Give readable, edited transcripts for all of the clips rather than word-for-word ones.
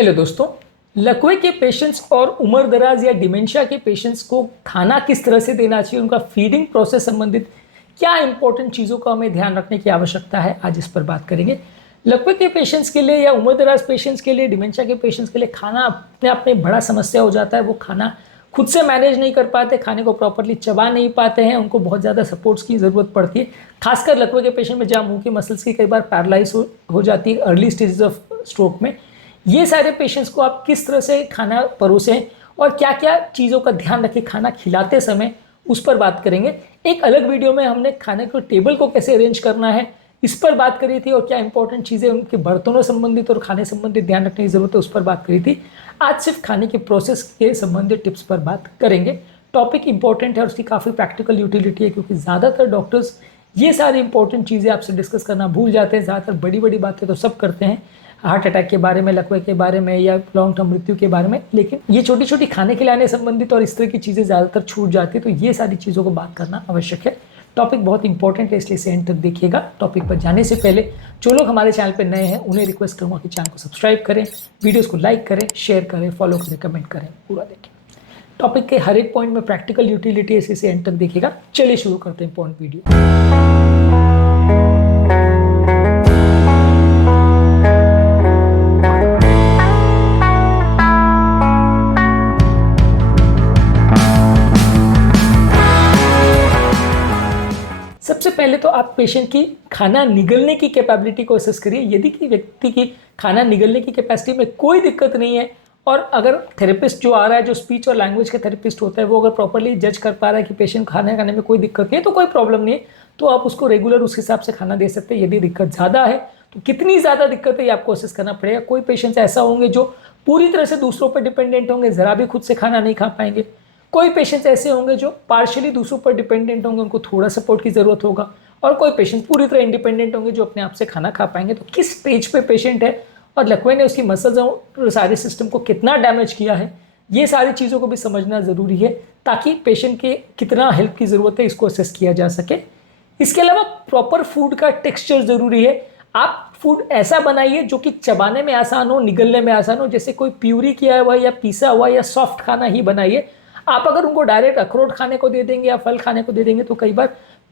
Hello दोस्तों, लकवे के patients और उम्र दराज या डिमेंशिया के पेशेंट्स को खाना किस तरह से देना चाहिए, उनका फीडिंग प्रोसेस संबंधित क्या इंपॉर्टेंट चीज़ों का हमें ध्यान रखने की आवश्यकता है, आज इस पर बात करेंगे। लकवे के पेशेंट्स के लिए या उम्र दराज पेशेंट्स के लिए, डिमेंशिया के पेशेंट्स के लिए खाना अपने आप में बड़ा समस्या हो जाता है। वो खाना खुद से मैनेज नहीं कर पाते, खाने को प्रॉपरली चबा नहीं पाते हैं, उनको बहुत ज़्यादा सपोर्ट्स की ज़रूरत पड़ती है। खासकर लकवे के पेशेंट में जहाँ मुंह की मसल्स की कई बार पैरालाइज हो जाती है अर्ली स्टेजेस ऑफ स्ट्रोक में। ये सारे पेशेंट्स को आप किस तरह से खाना परोसें और क्या क्या चीज़ों का ध्यान रखें खाना खिलाते समय, उस पर बात करेंगे। एक अलग वीडियो में हमने खाने को टेबल को कैसे अरेंज करना है इस पर बात करी थी और क्या इंपॉर्टेंट चीज़ें उनके बर्तनों संबंधित और खाने संबंधित ध्यान रखने की ज़रूरत है, उस पर बात करी थी। आज सिर्फ खाने के प्रोसेस के संबंधित टिप्स पर बात करेंगे। टॉपिक इंपॉर्टेंट है और उसकी काफ़ी प्रैक्टिकल यूटिलिटी है, क्योंकि ज़्यादातर डॉक्टर्स ये सारी इंपॉर्टेंट चीज़ें आपसे डिस्कस करना भूल जाते हैं। ज़्यादातर बड़ी बड़ी बातें तो सब करते हैं, हार्ट अटैक के बारे में, लकवे के बारे में या लॉन्ग टर्म मृत्यु के बारे में, लेकिन ये छोटी छोटी खाने खिलाने संबंधित और इस तरह की चीज़ें ज़्यादातर छूट जाती है। तो ये सारी चीज़ों को बात करना आवश्यक है। टॉपिक बहुत इंपॉर्टेंट है, इसलिए से एंड तक देखिएगा। टॉपिक पर जाने से पहले जो लोग हमारे चैनल पर नए हैं उन्हें रिक्वेस्ट करूँगा कि चैनल को सब्सक्राइब करें, वीडियोज़ को लाइक करें, शेयर करें, फॉलो करें, कमेंट करें, पूरा देखें। टॉपिक के हर एक पॉइंट में प्रैक्टिकल यूटिलिटी है, इसी से एंड तक देखिएगा। चलिए शुरू करते हैं इंपॉर्टेंट वीडियो। सबसे पहले तो आप पेशेंट की खाना निगलने की कैपेबिलिटी को असेस करिए। यदि कि व्यक्ति की खाना निगलने की कैपेसिटी में कोई दिक्कत नहीं है और अगर थेरेपिस्ट जो आ रहा है, जो स्पीच और लैंग्वेज के थेरेपिस्ट होता है, वो अगर प्रॉपर्ली जज कर पा रहा है कि पेशेंट खाना खाने में कोई दिक्कत नहीं है तो कोई प्रॉब्लम नहीं है, तो आप उसको रेगुलर उस हिसाब से खाना दे सकते हैं। यदि दिक्कत ज़्यादा है तो कितनी ज़्यादा दिक्कत है ये आपको असेस करना पड़ेगा। कोई पेशेंट्स ऐसा होंगे जो पूरी तरह से दूसरों पर डिपेंडेंट होंगे, ज़रा भी खुद से खाना नहीं खा पाएंगे। कोई पेशेंट्स ऐसे होंगे जो पार्शियली दूसरों पर डिपेंडेंट होंगे, उनको थोड़ा सपोर्ट की ज़रूरत होगा। और कोई पेशेंट पूरी तरह इंडिपेंडेंट होंगे जो अपने आप से खाना खा पाएंगे। तो किस स्टेज पे पेशेंट है और लकवे ने उसकी मसल्स और सारे सिस्टम को कितना डैमेज किया है, ये सारी चीज़ों को भी समझना ज़रूरी है, ताकि पेशेंट के कितना हेल्प की ज़रूरत है इसको असेस किया जा सके। इसके अलावा प्रॉपर फूड का टेक्सचर ज़रूरी है। आप फूड ऐसा बनाइए जो कि चबाने में आसान हो, निगलने में आसान हो। जैसे कोई प्यूरी किया हुआ या पीसा हुआ या सॉफ्ट खाना ही बनाइए। आप अगर उनको डायरेक्ट अखरोट खाने को दे देंगे या फल खाने को दे देंगे तो कई बार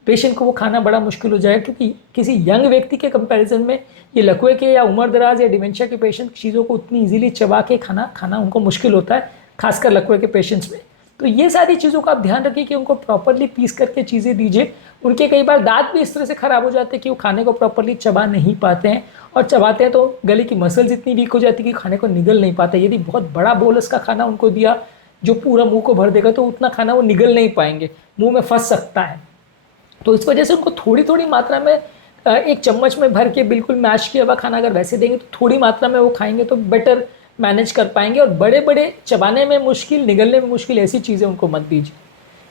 पेशेंट को वो खाना बड़ा मुश्किल हो जाएगा, क्योंकि किसी यंग व्यक्ति के कंपैरिजन में ये लकवे के या उम्र दराज या डिमेंशिया के पेशेंट चीज़ों को उतनी इजीली चबा के खाना उनको मुश्किल होता है, खासकर लकवे के पेशेंट्स में। तो ये सारी चीज़ों का आप ध्यान रखिए कि उनको प्रॉपरली पीस करके चीज़ें दीजिए। उनके कई बार दांत भी इस तरह से ख़राब हो जाते हैं कि वो खाने को प्रॉपरली चबा नहीं पाते हैं, और चबाते हैं तो गले की मसल्स इतनी वीक हो जाती है कि खाने को निगल नहीं पाते। यदि बहुत बड़ा बोलस का खाना उनको दिया जो पूरा मुंह को भर देगा तो उतना खाना वो निगल नहीं पाएंगे, मुंह में फंस सकता है। तो इस वजह से उनको थोड़ी थोड़ी मात्रा में एक चम्मच में भर के बिल्कुल मैश किया हुआ खाना अगर वैसे देंगे तो थोड़ी मात्रा में वो खाएंगे तो बेटर मैनेज कर पाएंगे। और बड़े बड़े चबाने में मुश्किल, निगलने में मुश्किल ऐसी चीज़ें उनको मत दीजिए।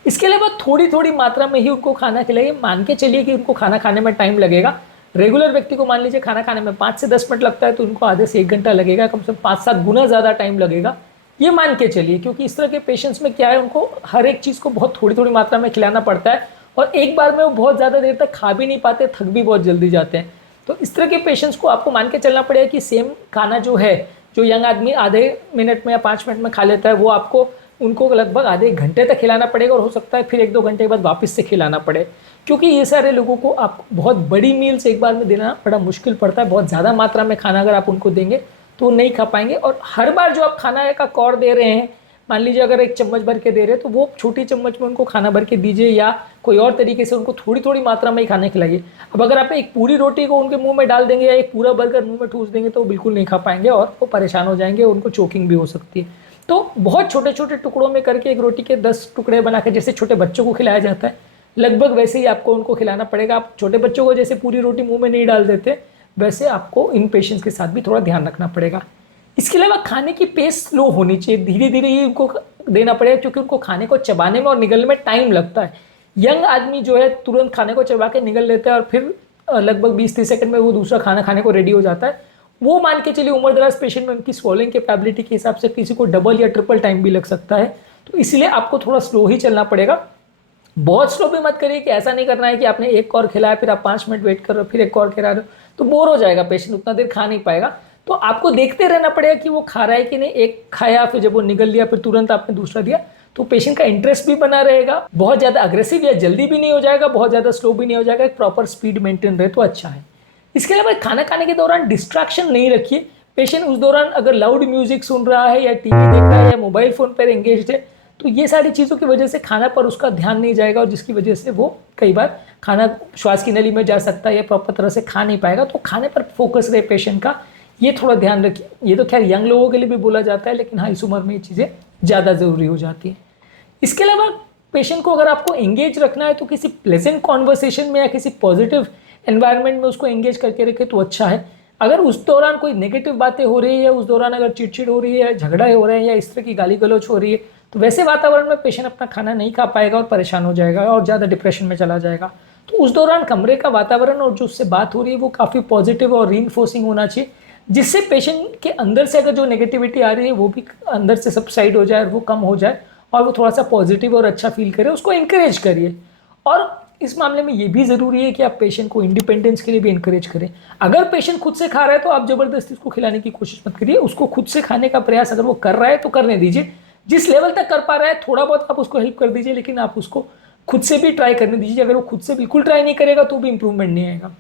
इसके अलावा थोड़ी थोड़ी मात्रा में ही उनको खाना खिलाइए। मान के चलिए कि उनको खाना खाने में टाइम लगेगा। रेगुलर व्यक्ति को मान लीजिए खाना खाने में 5 से 10 मिनट लगता है, तो उनको आधे से 1 घंटा लगेगा, कम से कम 5-7 गुना ज़्यादा टाइम लगेगा, ये मान के चलिए। क्योंकि इस तरह के पेशेंट्स में क्या है, उनको हर एक चीज़ को बहुत थोड़ी थोड़ी मात्रा में खिलाना पड़ता है और एक बार में वो बहुत ज़्यादा देर तक खा भी नहीं पाते, थक भी बहुत जल्दी जाते हैं। तो इस तरह के पेशेंट्स को आपको मान के चलना पड़ेगा कि सेम खाना जो है, जो यंग आदमी आधे मिनट में या 5 मिनट में खा लेता है, वो आपको उनको लगभग आधे घंटे तक खिलाना पड़ेगा और हो सकता है फिर 1-2 घंटे के बाद वापस से खिलाना पड़े। क्योंकि ये सारे लोगों को आप बहुत बड़ी मील्स एक बार में देना बड़ा मुश्किल पड़ता है। बहुत ज़्यादा मात्रा में खाना अगर आप उनको देंगे तो वो नहीं खा पाएंगे। और हर बार जो आप खाना का कौर दे रहे हैं, मान लीजिए अगर 1 चम्मच भर के दे रहे हैं तो वो छोटी चम्मच में उनको खाना भर के दीजिए, या कोई और तरीके से उनको थोड़ी थोड़ी मात्रा में ही खाना खिलाइए। अब अगर आप एक पूरी रोटी को उनके मुंह में डाल देंगे या एक पूरा बर्गर मुंह में ठूस देंगे तो वो बिल्कुल नहीं खा पाएंगे और वो परेशान हो जाएंगे, उनको चोकिंग भी हो सकती है। तो बहुत छोटे छोटे टुकड़ों में करके एक रोटी के 10 टुकड़े बना के जैसे छोटे बच्चों को खिलाया जाता है, लगभग वैसे ही आपको उनको खिलाना पड़ेगा। आप छोटे बच्चों को जैसे पूरी रोटी मुँह में नहीं डाल देते, वैसे आपको इन पेशेंट्स के साथ भी थोड़ा ध्यान रखना पड़ेगा। इसके अलावा खाने की पेस स्लो होनी चाहिए, धीरे धीरे ही उनको देना पड़ेगा, क्योंकि उनको खाने को चबाने में और निगलने में टाइम लगता है। यंग आदमी जो है तुरंत खाने को चबा के निगल लेता है और फिर लगभग 20-30 सेकंड में वो दूसरा खाना खाने को रेडी हो जाता है। वो मान के चलिए उम्र दराज पेशेंट में उनकी स्वॉलिंग कैपेबिलिटी के हिसाब से किसी को डबल या ट्रिपल टाइम भी लग सकता है। तो इसलिए आपको थोड़ा स्लो ही चलना पड़ेगा। बहुत स्लो भी मत करिए कि ऐसा नहीं करना है कि आपने एक कौर खिलाया फिर आप 5 मिनट वेट कर रहे हो फिर एक कौर खिला रहे हो, तो बोर हो जाएगा पेशेंट, उतना देर खा नहीं पाएगा। तो आपको देखते रहना पड़ेगा कि वो खा रहा है कि नहीं। एक खाया, फिर जब वो निगल लिया, फिर तुरंत आपने दूसरा दिया, तो पेशेंट का इंटरेस्ट भी बना रहेगा। बहुत ज़्यादा अग्रेसिव या जल्दी भी नहीं हो जाएगा, बहुत ज़्यादा स्लो भी नहीं हो जाएगा, एक प्रॉपर स्पीड मेंटेन रहे तो अच्छा है। इसके अलावा खाना खाने के दौरान डिस्ट्रैक्शन नहीं रखिए। पेशेंट उस दौरान अगर लाउड म्यूजिक सुन रहा है या टीवी देख रहा है या मोबाइल फ़ोन पर एंगेज्ड है, तो ये सारी चीज़ों की वजह से खाना पर उसका ध्यान नहीं जाएगा, और जिसकी वजह से वो कई बार खाना श्वास की नली में जा सकता है या प्रॉपर तरह से खा नहीं पाएगा। तो खाने पर फोकस रहे पेशेंट का, ये थोड़ा ध्यान रखिए। ये तो खैर यंग लोगों के लिए भी बोला जाता है, लेकिन हाँ, इस उम्र में ये चीज़ें ज़्यादा ज़रूरी हो जाती हैं। इसके अलावा पेशेंट को अगर आपको एंगेज रखना है तो किसी प्लेजेंट कॉन्वर्सेशन में या किसी पॉजिटिव एनवायरनमेंट में उसको एंगेज करके रखें तो अच्छा है। अगर उस दौरान कोई नेगेटिव बातें हो रही है, उस दौरान अगर चिड़चिड़ हो रही है, झगड़ा हो रहा है या इस तरह की गाली गलौज हो रही है, तो वैसे वातावरण में पेशेंट अपना खाना नहीं खा पाएगा और परेशान हो जाएगा और ज़्यादा डिप्रेशन में चला जाएगा। तो उस दौरान कमरे का वातावरण और जो उससे बात हो रही है वो काफ़ी पॉजिटिव और रीइंफोर्सिंग होना चाहिए, जिससे पेशेंट के अंदर से अगर जो नेगेटिविटी आ रही है वो भी अंदर से सबसाइड हो जाए, वो कम हो जाए और वो थोड़ा सा पॉजिटिव और अच्छा फील करे। उसको इंकरेज करिए। और इस मामले में ये भी ज़रूरी है कि आप पेशेंट को इंडिपेंडेंस के लिए भी इंकरेज करें। अगर पेशेंट खुद से खा रहा है तो आप ज़बरदस्ती उसको खिलाने की कोशिश मत करिए। उसको खुद से खाने का प्रयास अगर वो कर रहा है तो करने दीजिए। जिस लेवल तक कर पा रहा है थोड़ा बहुत आप उसको हेल्प कर दीजिए, लेकिन आप उसको खुद से भी ट्राई करने दीजिए। अगर वो खुद से बिल्कुल ट्राई नहीं करेगा तो भी इंप्रूवमेंट नहीं आएगा।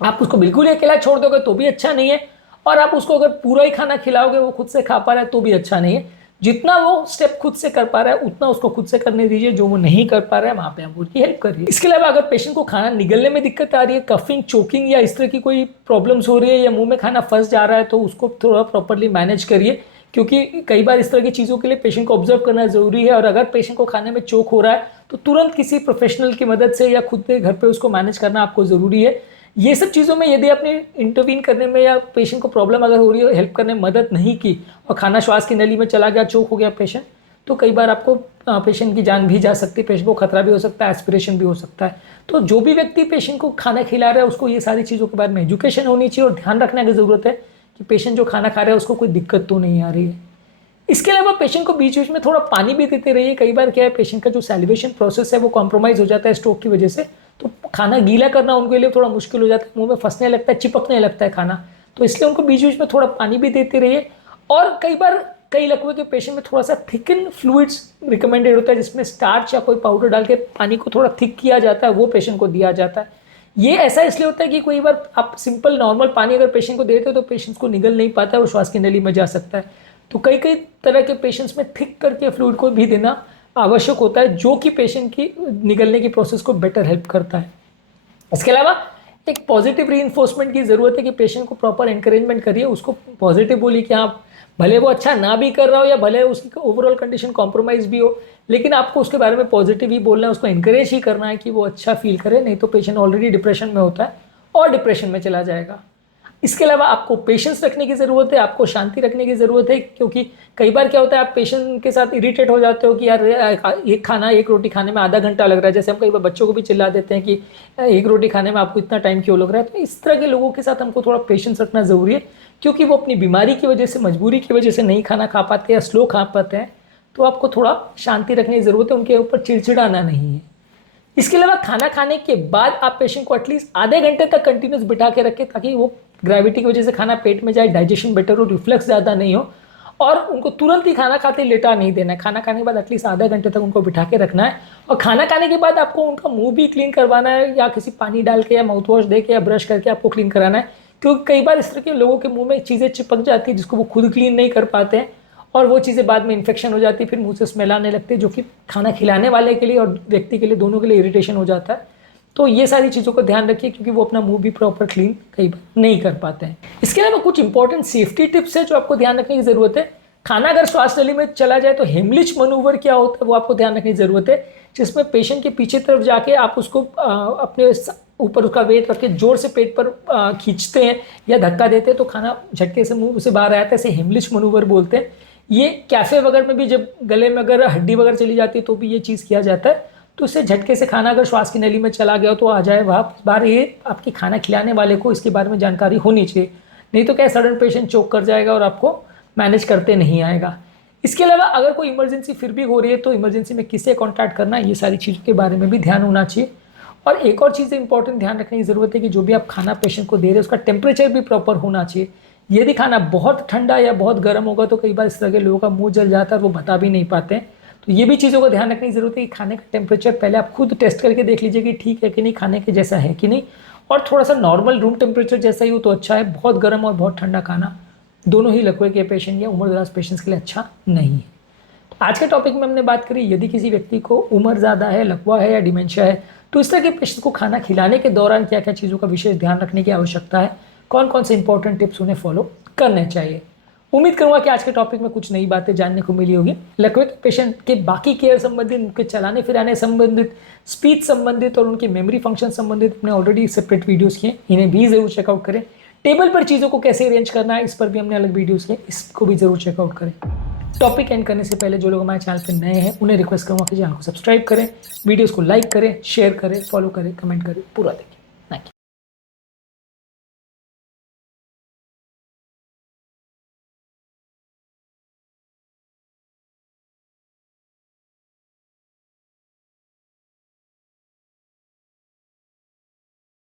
आप उसको बिल्कुल अकेला छोड़ दोगे तो भी अच्छा नहीं है, और आप उसको अगर पूरा ही खाना खिलाओगे, वो खुद से खा पा रहा है तो भी अच्छा नहीं है। जितना वो स्टेप खुद से कर पा रहा है उतना उसको खुद से करने दीजिए। जो वो नहीं कर पा रहा है वहाँ पे आप उसकी हेल्प करिए। इसके अलावा अगर पेशेंट को खाना निगलने में दिक्कत आ रही है, कफिंग, चोकिंग या इस तरह की कोई प्रॉब्लम्स हो रही है या मुंह में खाना फंस जा रहा है, तो उसको थोड़ा प्रॉपरली मैनेज करिए, क्योंकि कई बार इस तरह की चीज़ों के लिए पेशेंट को ऑब्जर्व करना ज़रूरी है। और अगर पेशेंट को खाने में चोक हो रहा है तो तुरंत किसी प्रोफेशनल की मदद से या खुद पे घर पे उसको मैनेज करना आपको ज़रूरी है। ये सब चीज़ों में यदि आपने इंटरवीन करने में या पेशेंट को प्रॉब्लम अगर हो रही है, हेल्प करने में मदद नहीं की और खाना श्वास की नली में चला गया, चोक हो गया पेशेंट, तो कई बार आपको पेशेंट की जान भी जा सकती है, पेशेंट को खतरा भी हो सकता है, एस्पिरेशन भी हो सकता है। तो जो भी व्यक्ति पेशेंट को खाना खिला रहा है उसको ये सारी चीज़ों के बारे में एजुकेशन होनी चाहिए और ध्यान रखने की ज़रूरत है कि पेशेंट जो खाना खा रहा है उसको कोई दिक्कत तो नहीं आ रही है। इसके अलावा पेशेंट को बीच बीच में थोड़ा पानी भी देते रहिए। कई बार क्या है, पेशेंट का जो सैलिवेशन प्रोसेस है वो कॉम्प्रोमाइज़ हो जाता है स्ट्रोक की वजह से, तो खाना गीला करना उनके लिए थोड़ा मुश्किल हो जाता है, मुंह में फंसने लगता है, चिपकने लगता है खाना। तो इसलिए उनको बीच बीच में थोड़ा पानी भी देते रहिए। और कई बार कई लकवे के पेशेंट में थोड़ा सा थिकन फ्लूइड्स रिकमेंडेड होता है, जिसमें स्टार्च या कोई पाउडर डाल के पानी को थोड़ा थिक किया जाता है, वो पेशेंट को दिया जाता है। ये ऐसा इसलिए होता है कि कई बार आप सिंपल नॉर्मल पानी अगर पेशेंट को देते हो तो पेशेंट को निगल नहीं पाता है, वो श्वास की नली में जा सकता है। तो कई कई तरह के पेशेंट्स में थिक करके फ्लूइड को भी देना आवश्यक होता है, जो कि पेशेंट की निगलने की प्रोसेस को बेटर हेल्प करता है। इसके अलावा एक पॉजिटिव रीइंफोर्समेंट की ज़रूरत है कि पेशेंट को प्रॉपर एनकरेजमेंट करिए। उसको पॉजिटिव बोलिए कि हाँ, भले वो अच्छा ना भी कर रहा हो या भले उसकी ओवरऑल कंडीशन कॉम्प्रोमाइज़ भी हो, लेकिन आपको उसके बारे में पॉजिटिव ही बोलना है, उसको इनकरेज ही करना है कि वो अच्छा फील करे। नहीं तो पेशेंट ऑलरेडी डिप्रेशन में होता है और डिप्रेशन में चला जाएगा। इसके अलावा आपको पेशेंस रखने की ज़रूरत है, आपको शांति रखने की ज़रूरत है, क्योंकि कई बार क्या होता है, आप पेशेंट के साथ इरिटेट हो जाते हो कि यार एक रोटी खाने में आधा घंटा लग रहा है। जैसे हम कई बार बच्चों को भी चिल्ला देते हैं कि एक रोटी खाने में आपको इतना टाइम क्यों लग रहा है। तो इस तरह के लोगों के साथ हमको थोड़ा पेशेंस रखना ज़रूरी है, क्योंकि वो अपनी बीमारी की वजह से, मजबूरी की वजह से नहीं खाना खा पाते या स्लो खा पाते हैं। तो आपको थोड़ा शांति रखने की ज़रूरत है, उनके ऊपर चिड़चिड़ाना नहीं है। इसके अलावा खाना खाने के बाद आप पेशेंट को एटलीस्ट आधे घंटे तक कंटिन्यूस बिठा के रखें, ताकि वो ग्रेविटी की वजह से खाना पेट में जाए, डाइजेशन बेटर हो, रिफ्लेक्स ज़्यादा नहीं हो। और उनको तुरंत ही खाना खाते लेटा नहीं देना है। खाना खाने के बाद एटलीस्ट आधा घंटे तक उनको बिठा के रखना है। और खाना खाने के बाद आपको उनका मुंह भी क्लीन करवाना है, या किसी पानी डाल के या माउथ वॉश दे के या ब्रश करके आपको क्लीन कराना है, क्योंकि कई बार इस तरह के लोगों के मुंह में चीज़ें चिपक जाती है जिसको वो खुद क्लीन नहीं कर पाते हैं, और वो चीज़ें बाद में इन्फेक्शन हो जाती है, फिर मुंह से स्मेल आने लगती है, जो कि खाना खिलाने वाले के लिए और व्यक्ति के लिए, दोनों के लिए इरिटेशन हो जाता है। तो ये सारी चीज़ों को ध्यान रखिए, क्योंकि वो अपना मुंह भी प्रॉपर क्लीन कई बार नहीं कर पाते हैं। इसके अलावा कुछ इंपॉर्टेंट सेफ्टी टिप्स है जो आपको ध्यान रखने की ज़रूरत है। खाना अगर श्वास नली में चला जाए तो हेमलिच मनूवर क्या होता है वो आपको ध्यान रखने की ज़रूरत है, जिसमें पेशेंट के पीछे तरफ जाके आप उसको अपने ऊपर उसका वेट रख के जोर से पेट पर खींचते हैं या धक्का देते हैं तो खाना झटके से मुंह से बाहर आता है, इसे हेमलिच मनूवर बोलते हैं। ये कैफ़े वगैरह में भी जब गले में अगर हड्डी वगैरह चली जाती है तो भी ये चीज़ किया जाता है। तो इससे झटके से खाना अगर श्वास की नली में चला गया तो आ जाए वापस बाहर। ये आपकी खाना खिलाने वाले को इसके बारे में जानकारी होनी चाहिए, नहीं तो क्या सडन पेशेंट चोक कर जाएगा और आपको मैनेज करते नहीं आएगा। इसके अलावा अगर कोई इमरजेंसी फिर भी हो रही है तो इमरजेंसी में किससे कॉन्टैक्ट करना है, ये सारी चीज़ों के बारे में भी ध्यान होना चाहिए। और एक और चीज़ इंपॉर्टेंट ध्यान रखने की ज़रूरत है कि जो भी आप खाना पेशेंट को दे रहे हैं उसका टेम्परेचर भी प्रॉपर होना चाहिए। यदि खाना बहुत ठंडा या बहुत गर्म होगा तो कई बार इस तरह के लोगों का मुंह जल जाता है और वो बता भी नहीं पाते हैं। तो ये भी चीज़ों का ध्यान रखने की ज़रूरत है कि खाने का टेम्परेचर पहले आप खुद टेस्ट करके देख लीजिए कि ठीक है कि नहीं, खाने के जैसा है कि नहीं, और थोड़ा सा नॉर्मल रूम टेम्परेचर जैसा ही हो तो अच्छा है। बहुत गर्म और बहुत ठंडा खाना दोनों ही लकवे के पेशेंट या उम्रदराज पेशेंट्स के लिए अच्छा नहीं है। तो आज के टॉपिक में हमने बात करी यदि किसी व्यक्ति को उम्र ज़्यादा है, लकवा है या डिमेंशिया है तो इस तरह के पेशेंट को खाना खिलाने के दौरान क्या क्या चीज़ों का विशेष ध्यान रखने की आवश्यकता है, कौन कौन से इंपॉर्टेंट टिप्स उन्हें फॉलो करने चाहिए। उम्मीद करूंगा कि आज के टॉपिक में कुछ नई बातें जानने को मिली होगी। लकवे के पेशेंट के बाकी केयर संबंधित, उनके चलाने फिराने संबंधित, स्पीच संबंधित और उनके मेमोरी फंक्शन संबंधित हमने ऑलरेडी सेपरेट वीडियोस किए, इन्हें भी जरूर चेकआउट करें। टेबल पर चीज़ों को कैसे अरेंज करना है इस पर भी हमने अलग वीडियोस किए, इसको भी जरूर चेकआउट करें। टॉपिक एंड करने से पहले जो लोग हमारे चैनल पर नए हैं उन्हें रिक्वेस्ट करूंगा कि चैनल को सब्सक्राइब करें, वीडियोस को लाइक करें, शेयर करें, फॉलो करें, कमेंट करें, पूरा देखें।